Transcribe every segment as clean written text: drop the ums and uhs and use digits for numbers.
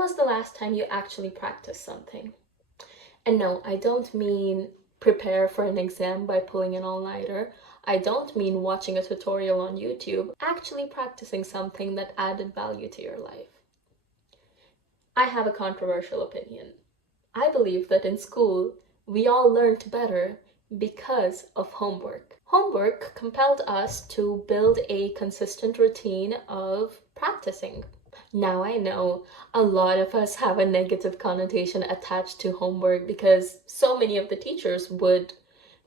was the last time you actually practiced something? And no, I don't mean prepare for an exam by pulling an all-nighter. I don't mean watching a tutorial on YouTube. Actually practicing something that added value to your life. I have a controversial opinion. I believe that in school, we all learned better because of homework. Homework compelled us to build a consistent routine of practicing. Now I know a lot of us have a negative connotation attached to homework because so many of the teachers would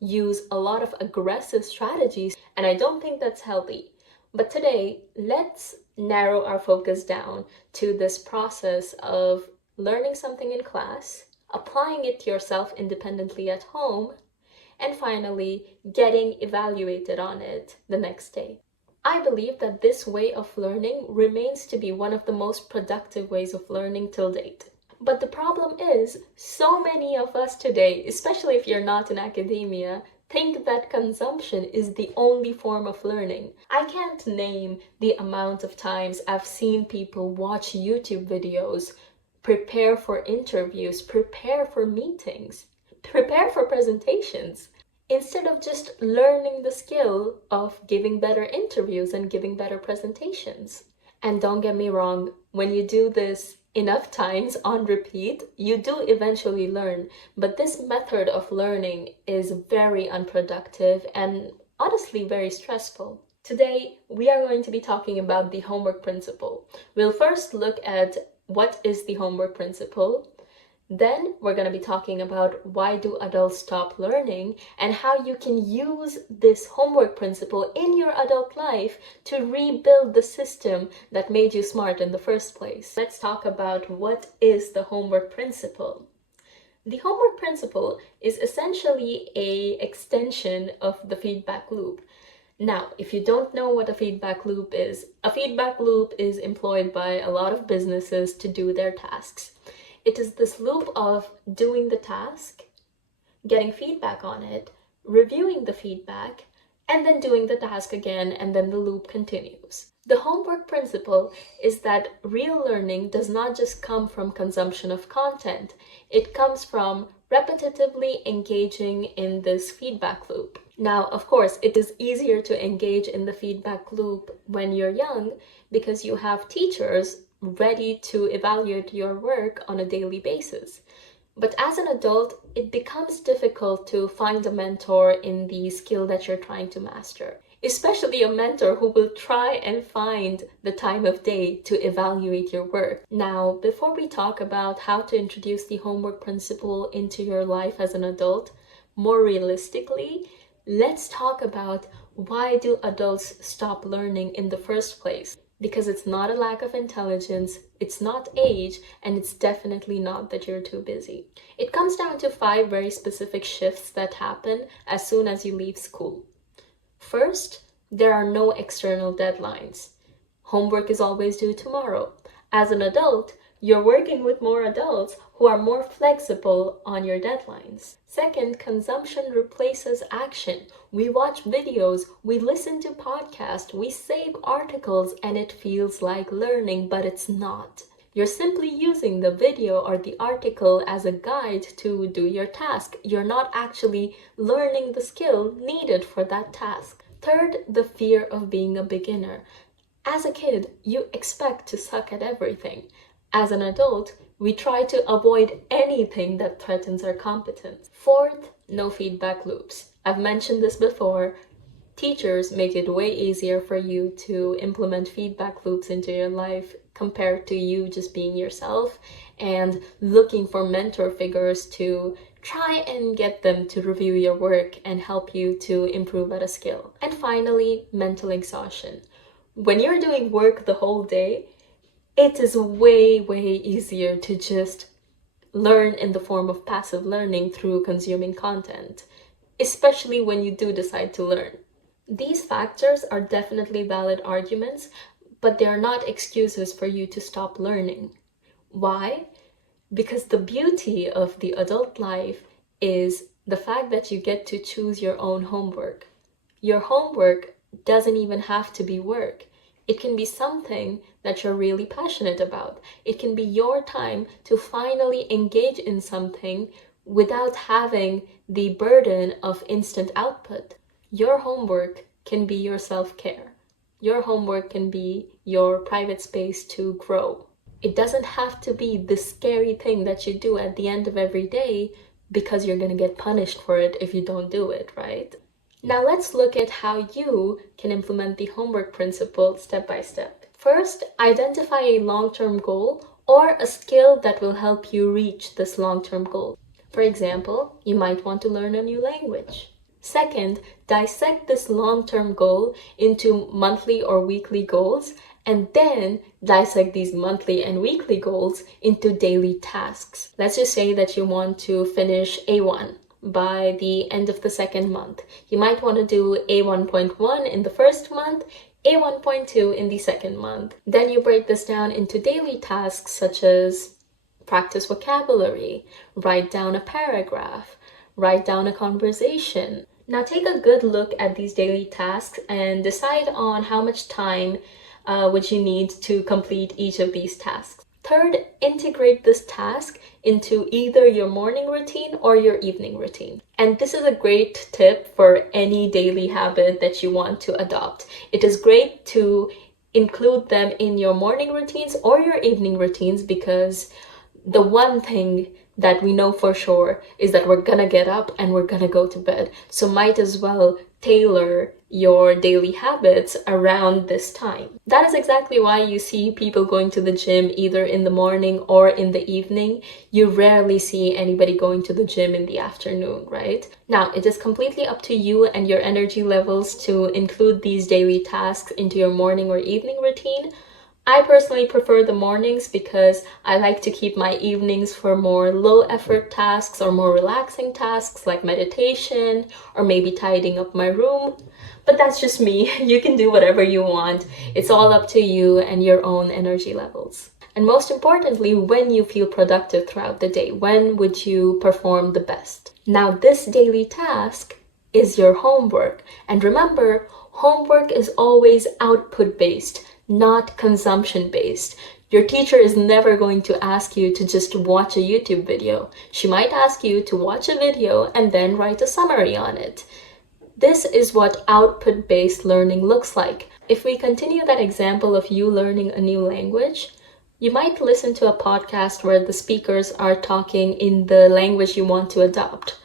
use a lot of aggressive strategies, and I don't think that's healthy. But today, let's narrow our focus down to this process of learning something in class, applying it to yourself independently at home, and finally getting evaluated on it the next day. I believe that this way of learning remains to be one of the most productive ways of learning till date. But the problem is, so many of us today, especially if you're not in academia, think that consumption is the only form of learning. I can't name the amount of times I've seen people watch YouTube videos, prepare for interviews, prepare for meetings, prepare for presentations, instead of just learning the skill of giving better interviews and giving better presentations. And don't get me wrong, when you do this enough times on repeat, you do eventually learn. But this method of learning is very unproductive and honestly very stressful. Today, we are going to be talking about the homework principle. We'll first look at what is the homework principle. Then we're going to be talking about why do adults stop learning and how you can use this homework principle in your adult life to rebuild the system that made you smart in the first place. Let's talk about what is the homework principle. The homework principle is essentially an extension of the feedback loop. Now, if you don't know what a feedback loop is employed by a lot of businesses to do their tasks. It is this loop of doing the task, getting feedback on it, reviewing the feedback, and then doing the task again, and then the loop continues. The homework principle is that real learning does not just come from consumption of content. It comes from repetitively engaging in this feedback loop. Now, of course, it is easier to engage in the feedback loop when you're young because you have teachers ready to evaluate your work on a daily basis. But as an adult, it becomes difficult to find a mentor in the skill that you're trying to master, especially a mentor who will try and find the time of day to evaluate your work. Now, before we talk about how to introduce the homework principle into your life as an adult, more realistically, let's talk about why do adults stop learning in the first place? Because it's not a lack of intelligence, it's not age, and it's definitely not that you're too busy. It comes down to 5 very specific shifts that happen as soon as you leave school. First, there are no external deadlines. Homework is always due tomorrow. As an adult, you're working with more adults who are more flexible on your deadlines. Second, consumption replaces action. We watch videos, we listen to podcasts, we save articles, and it feels like learning, but it's not. You're simply using the video or the article as a guide to do your task. You're not actually learning the skill needed for that task. Third, the fear of being a beginner. As a kid, you expect to suck at everything. As an adult, we try to avoid anything that threatens our competence. Fourth, no feedback loops. I've mentioned this before. Teachers make it way easier for you to implement feedback loops into your life compared to you just being yourself and looking for mentor figures to try and get them to review your work and help you to improve at a skill. And finally, mental exhaustion. When you're doing work the whole day, it is way easier to just learn in the form of passive learning through consuming content, especially when you do decide to learn. These factors are definitely valid arguments, but they are not excuses for you to stop learning. Why? Because the beauty of the adult life is the fact that you get to choose your own homework. Your homework doesn't even have to be work. It can be something that you're really passionate about. It can be your time to finally engage in something without having the burden of instant output. Your homework can be your self-care. Your homework can be your private space to grow. It doesn't have to be the scary thing that you do at the end of every day because you're going to get punished for it if you don't do it, right? Now let's look at how you can implement the homework principle step by step. First, identify a long-term goal or a skill that will help you reach this long-term goal. For example, you might want to learn a new language. Second, dissect this long-term goal into monthly or weekly goals, and then dissect these monthly and weekly goals into daily tasks. Let's just say that you want to finish A1 by the end of the second month. You might want to do A1.1 in the first month, A1.2 in the second month. Then you break this down into daily tasks such as practice vocabulary, write down a paragraph, write down a conversation. Now take a good look at these daily tasks and decide on how much time would you need to complete each of these tasks. Third, integrate this task into either your morning routine or your evening routine. And this is a great tip for any daily habit that you want to adopt. It is great to include them in your morning routines or your evening routines because the one thing that we know for sure is that we're gonna get up and we're gonna go to bed. So might as well tailor your daily habits around this time. That is exactly why you see people going to the gym either in the morning or in the evening. You rarely see anybody going to the gym in the afternoon, right? Now, it is completely up to you and your energy levels to include these daily tasks into your morning or evening routine. I personally prefer the mornings because I like to keep my evenings for more low effort tasks or more relaxing tasks like meditation or maybe tidying up my room. But that's just me. You can do whatever you want. It's all up to you and your own energy levels. And most importantly, when you feel productive throughout the day, when would you perform the best? Now, this daily task is your homework. And remember, homework is always output-based, not consumption-based. Your teacher is never going to ask you to just watch a YouTube video. She might ask you to watch a video and then write a summary on it. This is what output-based learning looks like. If we continue that example of you learning a new language, you might listen to a podcast where the speakers are talking in the language you want to adopt,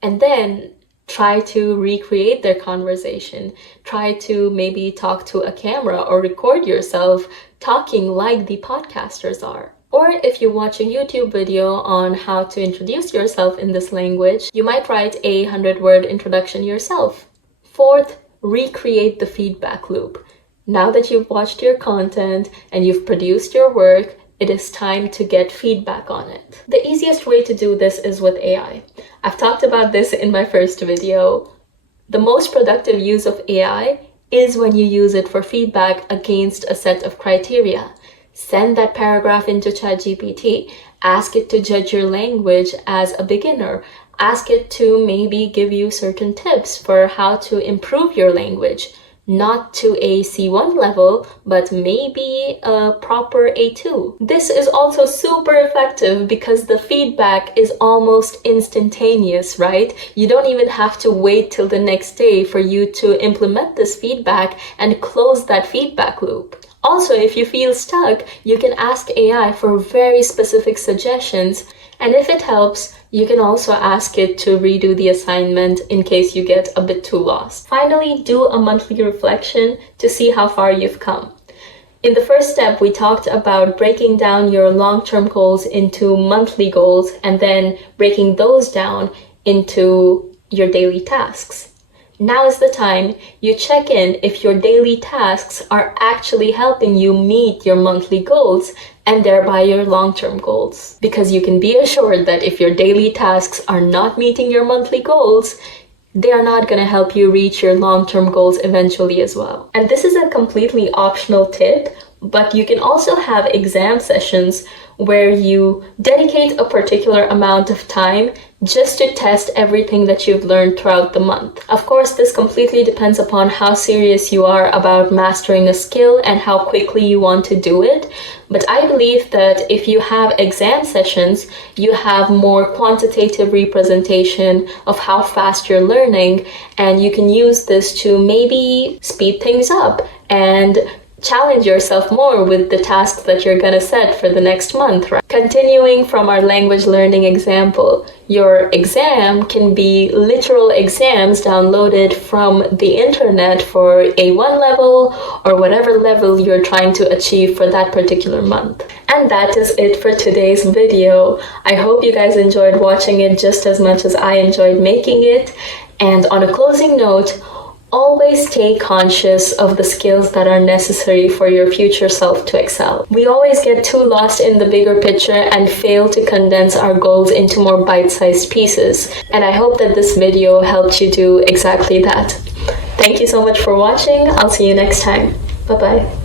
and then try to recreate their conversation. Try to maybe talk to a camera or record yourself talking like the podcasters are. Or if you watch a YouTube video on how to introduce yourself in this language, you might write a 100-word introduction yourself. Fourth, recreate the feedback loop. Now that you've watched your content and you've produced your work, it is time to get feedback on it. The easiest way to do this is with AI. I've talked about this in my first video. The most productive use of AI is when you use it for feedback against a set of criteria. Send that paragraph into ChatGPT. Ask it to judge your language as a beginner. Ask it to maybe give you certain tips for how to improve your language. Not to a C1 level, but maybe a proper A2. This is also super effective because the feedback is almost instantaneous, right? You don't even have to wait till the next day for you to implement this feedback and close that feedback loop. Also, if you feel stuck, you can ask AI for very specific suggestions, and if it helps, you can also ask it to redo the assignment in case you get a bit too lost. Finally, do a monthly reflection to see how far you've come. In the first step, we talked about breaking down your long-term goals into monthly goals and then breaking those down into your daily tasks. Now is the time you check in if your daily tasks are actually helping you meet your monthly goals and thereby your long-term goals. Because you can be assured that if your daily tasks are not meeting your monthly goals, they are not going to help you reach your long-term goals eventually as well. And this is a completely optional tip, but you can also have exam sessions where you dedicate a particular amount of time just to test everything that you've learned throughout the month. Of course, this completely depends upon how serious you are about mastering a skill and how quickly you want to do it. But I believe that if you have exam sessions, you have more quantitative representation of how fast you're learning, and you can use this to maybe speed things up and challenge yourself more with the tasks that you're gonna set for the next month, right? Continuing from our language learning example, your exam can be literal exams downloaded from the internet for A1 level or whatever level you're trying to achieve for that particular month. And that is it for today's video. I hope you guys enjoyed watching it just as much as I enjoyed making it. And on a closing note, always stay conscious of the skills that are necessary for your future self to excel. We always get too lost in the bigger picture and fail to condense our goals into more bite-sized pieces. And I hope that this video helped you do exactly that. Thank you so much for watching. I'll see you next time. Bye-bye.